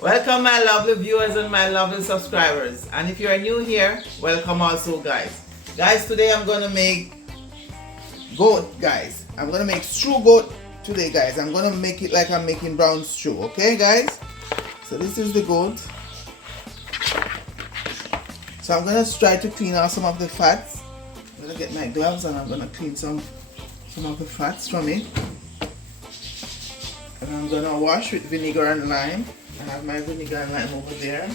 Welcome my lovely viewers and my lovely subscribers. And if you are new here, welcome also guys. Guys, today I'm going to make goat, guys. I'm going to make stew goat today, guys. I'm going to make it like I'm making brown stew, okay guys? So this is the goat. So I'm going to try to clean out some of the fats. I'm going to get my gloves and I'm going to clean some of the fats from it. And I'm going to wash with vinegar and lime. I have my vinegar and lime over there.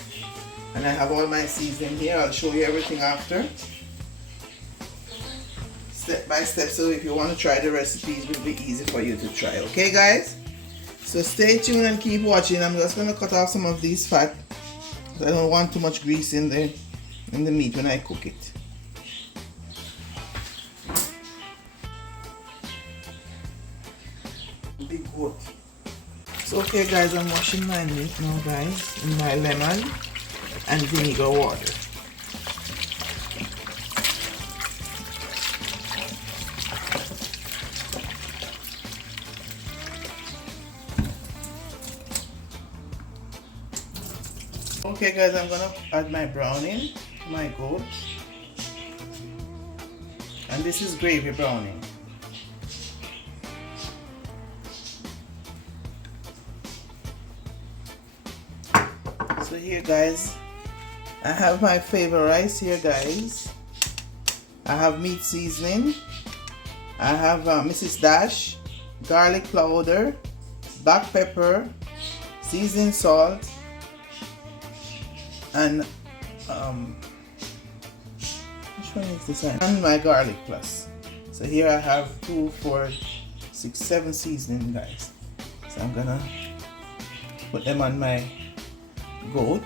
And I have all my seasoning here. I'll show you everything after. Step by step, so if you want to try the recipes, it will be easy for you to try. Okay guys? So stay tuned and keep watching. I'm just going to cut off some of these fat. I don't want too much grease in the meat when I cook it. Big goat. So okay guys, I'm washing my meat now guys in my lemon and vinegar water. Okay guys, I'm gonna add my browning to my goat. And this is gravy browning. So here guys, I have my favorite rice here guys. I have meat seasoning. I have Mrs. Dash, garlic powder, black pepper, seasoning salt, and which one is this one? And my garlic plus. So here I have 2, 4, 6, 7 seasoning guys. So I'm gonna put them on my goat.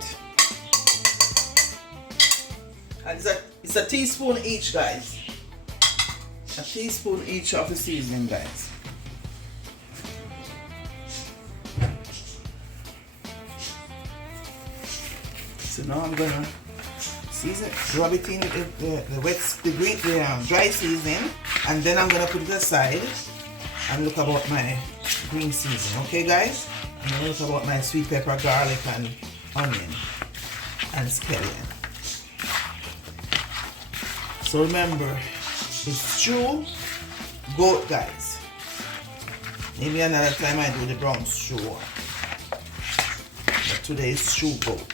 And it's a teaspoon each guys. A teaspoon each of the seasoning guys. So now I'm gonna season, rub it in the dry seasoning, and then I'm gonna put it aside and look about my green seasoning. Okay guys? I'm gonna look about my sweet pepper, garlic, and onion and scallion. So remember, it's stew goat guys. Maybe another time I do the brown stew one. But today is stew goat.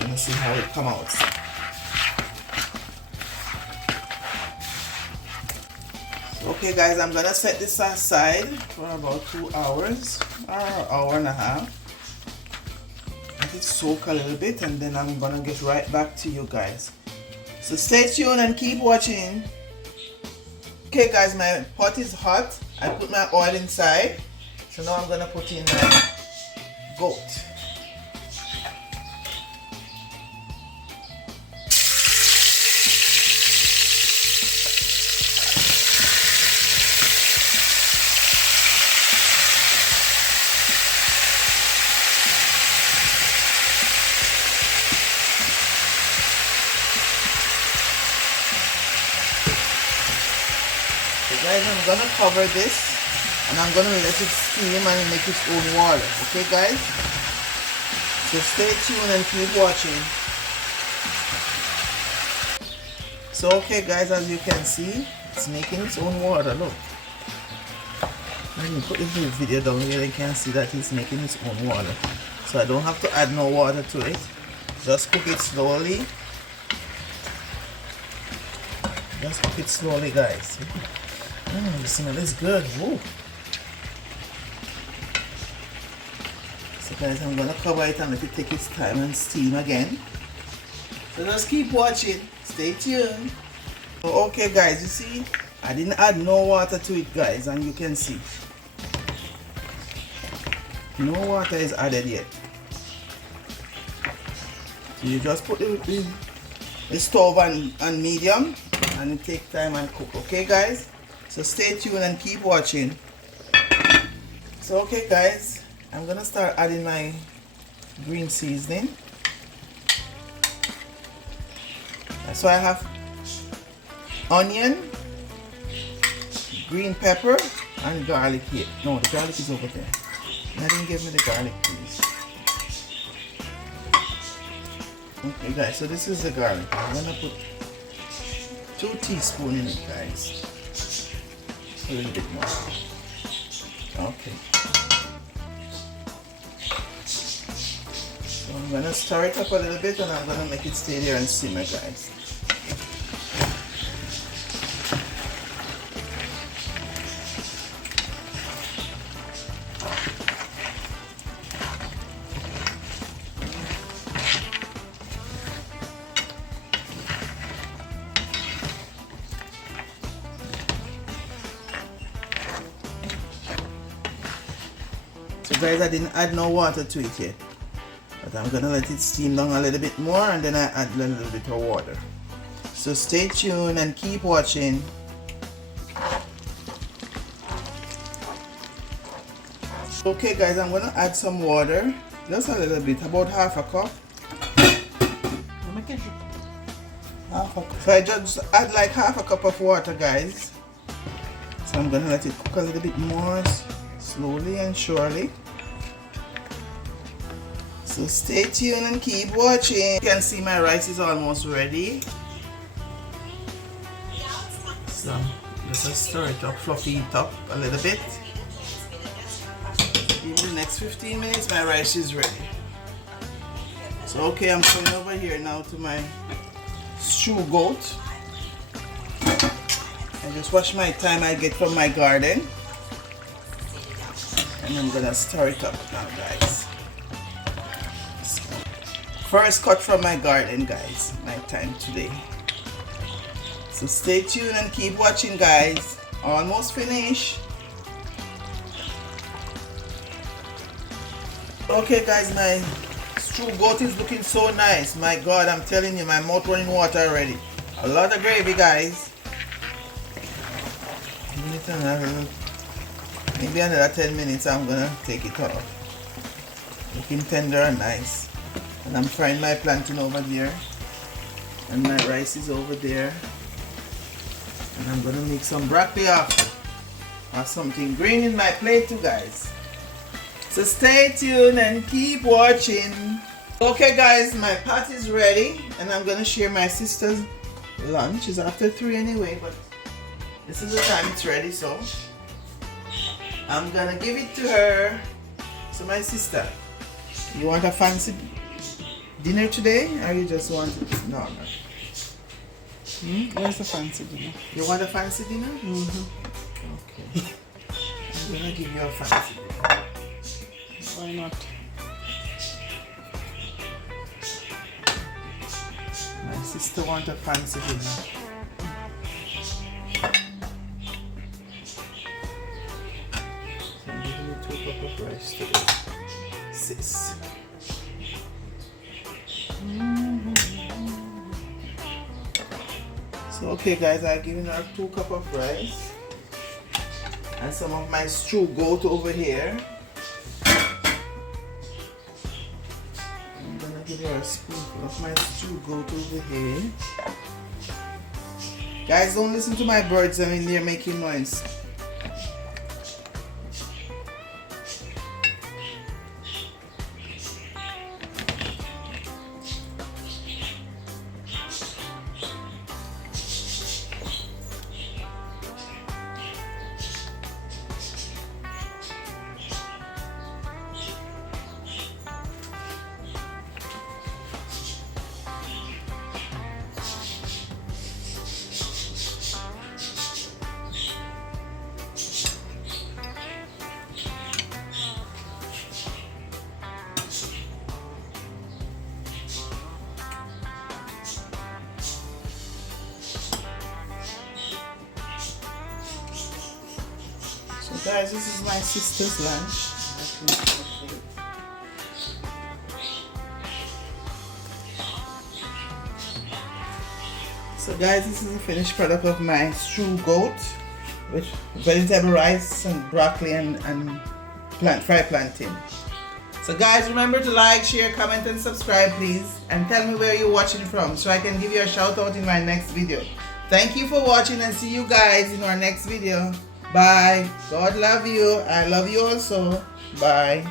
Let me see how it come out. So, okay guys, I'm gonna set this aside for about 2 hours or an hour and a half. Let it soak a little bit and then I'm gonna get right back to you guys. So stay tuned and keep watching. Okay guys, my pot is hot. I put my oil inside. So now I'm gonna put in my goat. Guys, I'm gonna cover this and I'm gonna let it steam and make its own water. Okay guys? So stay tuned and keep watching. So okay guys, as you can see, it's making its own water. Look. Let me put this video down here, you can see that it's making its own water. So I don't have to add no water to it. Just cook it slowly. Just cook it slowly guys. The smell is good. Woo. So guys, I'm gonna cover it and let it take its time and steam again. So just keep watching. Stay tuned. Okay guys, you see, I didn't add no water to it guys, and you can see no water is added yet. So you just put the stove on medium and it take time and cook. Okay guys? So stay tuned and keep watching. So okay guys, I'm gonna start adding my green seasoning. So I have onion, green pepper, and garlic here. No, the garlic is over there. I didn't give me the garlic, please. Okay guys, so this is the garlic. I'm gonna put 2 teaspoons in it, guys. A little bit more. Okay. So I'm gonna stir it up a little bit and I'm gonna make it stay there and simmer, guys. So guys, I didn't add no water to it yet, but I'm gonna let it steam down a little bit more and then I add a little bit of water. So stay tuned and keep watching. Okay guys, I'm gonna add some water, just a little bit, about half a cup. So I just add like half a cup of water, guys. So I'm gonna let it cook a little bit more, slowly and surely. So stay tuned and keep watching. You can see my rice is almost ready. So just stir it up, fluffy it up a little bit. In the next 15 minutes my rice is ready. So okay, I'm going over here now to my stew goat. I just wash my thyme I get from my garden. And I'm gonna stir it up now, guys. First cut from my garden, guys, my thyme today. So stay tuned and keep watching, guys. Almost finished. Okay guys, my stew goat is looking so nice. My God, I'm telling you, my mouth running water already. A lot of gravy, guys. Maybe another 10 minutes I'm gonna take it off. Looking tender and nice. And I'm frying my plantain over there. And my rice is over there. And I'm gonna make some broccoli after. Or something green in my plate too, guys. So stay tuned and keep watching. Okay guys, my pot is ready. And I'm gonna share my sister's lunch. It's after 3 anyway, but this is the time it's ready, so I'm gonna give it to her. So my sister, you want a fancy dinner today, or you just want it normal? Where's the fancy dinner? You want a fancy dinner? Okay. I'm gonna give you a fancy dinner. Why not? My sister wants a fancy dinner. So I'm giving you 2 cups of rice today, sis. So okay guys, I've given her 2 cups of rice and some of my stew goat over here. I'm gonna give her a spoonful of my stew goat over here. Guys, don't listen to my birds, I mean they're making noise. So guys, this is my sister's lunch. So guys, this is the finished product of my stew goat with vegetable rice and broccoli and fried plantain. So guys, remember to like, share, comment and subscribe please, and tell me where you're watching from so I can give you a shout out in my next video. Thank you for watching and see you guys in our next video. Bye. God love you. I love you also. Bye.